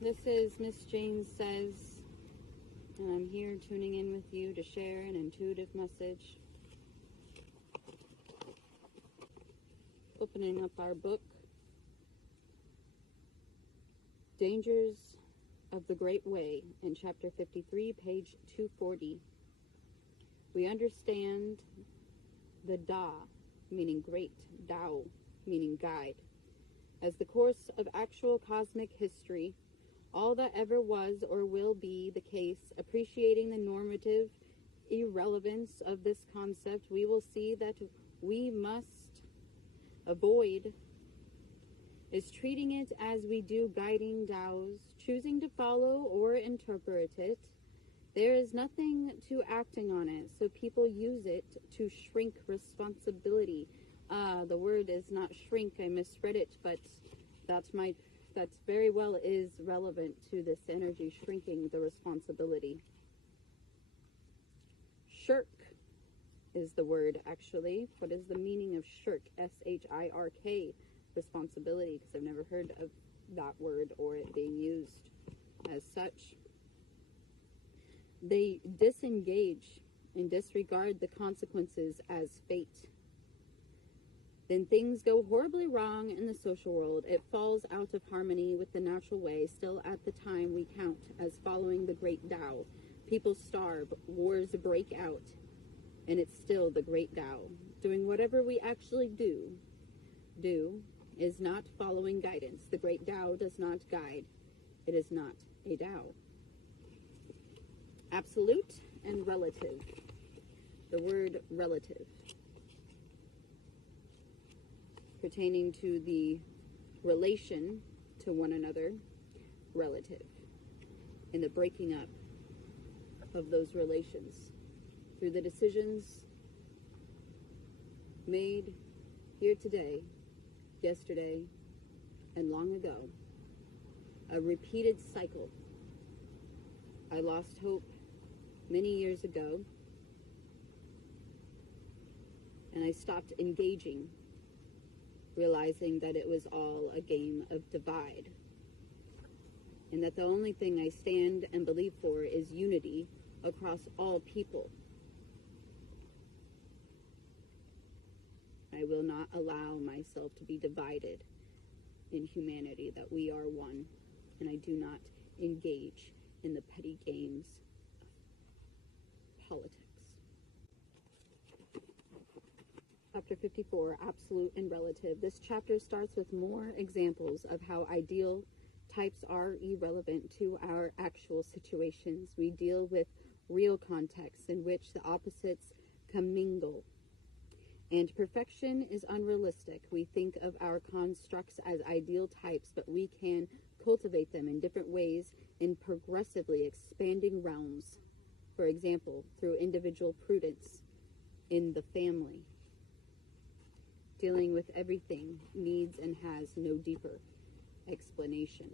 This is Miss Jane Says, and I'm here tuning in with you to share an intuitive message. Opening up our book, Dangers of the Great Way, in chapter 53, page 240. We understand the Da, meaning great, Tao, meaning guide, as the course of actual cosmic history, all that ever was or will be the case. Appreciating the normative irrelevance of this concept, we will see that we must avoid is treating it as we do guiding Taos, choosing to follow or interpret it. There is nothing to acting on it, so people use it to shrink responsibility. The word is not shrink, I misread it, but that's very well is relevant to this energy, shrinking the responsibility. Shirk is the word, actually. What is the meaning of shirk? S-H-I-R-K, responsibility, because I've never heard of that word or it being used as such. They disengage and disregard the consequences as fate. Then things go horribly wrong in the social world. It falls out of harmony with the natural way. Still at the time we count as following the great Tao. People starve, wars break out, and it's still the great Tao. Doing whatever we actually do is not following guidance. The great Tao does not guide. It is not a Tao. Absolute and relative. The word relative, pertaining to the relation to one another, relative, and the breaking up of those relations through the decisions made here today, yesterday, and long ago. A repeated cycle. I lost hope many years ago, and I stopped engaging, realizing that it was all a game of divide, and that the only thing I stand and believe for is unity across all people. I will not allow myself to be divided in humanity, that we are one, and I do not engage in the petty games of politics. Chapter 54, Absolute and Relative. This chapter starts with more examples of how ideal types are irrelevant to our actual situations. We deal with real contexts in which the opposites commingle, and perfection is unrealistic. We think of our constructs as ideal types, but we can cultivate them in different ways in progressively expanding realms. For example, through individual prudence in the family. Dealing with everything needs and has no deeper explanation.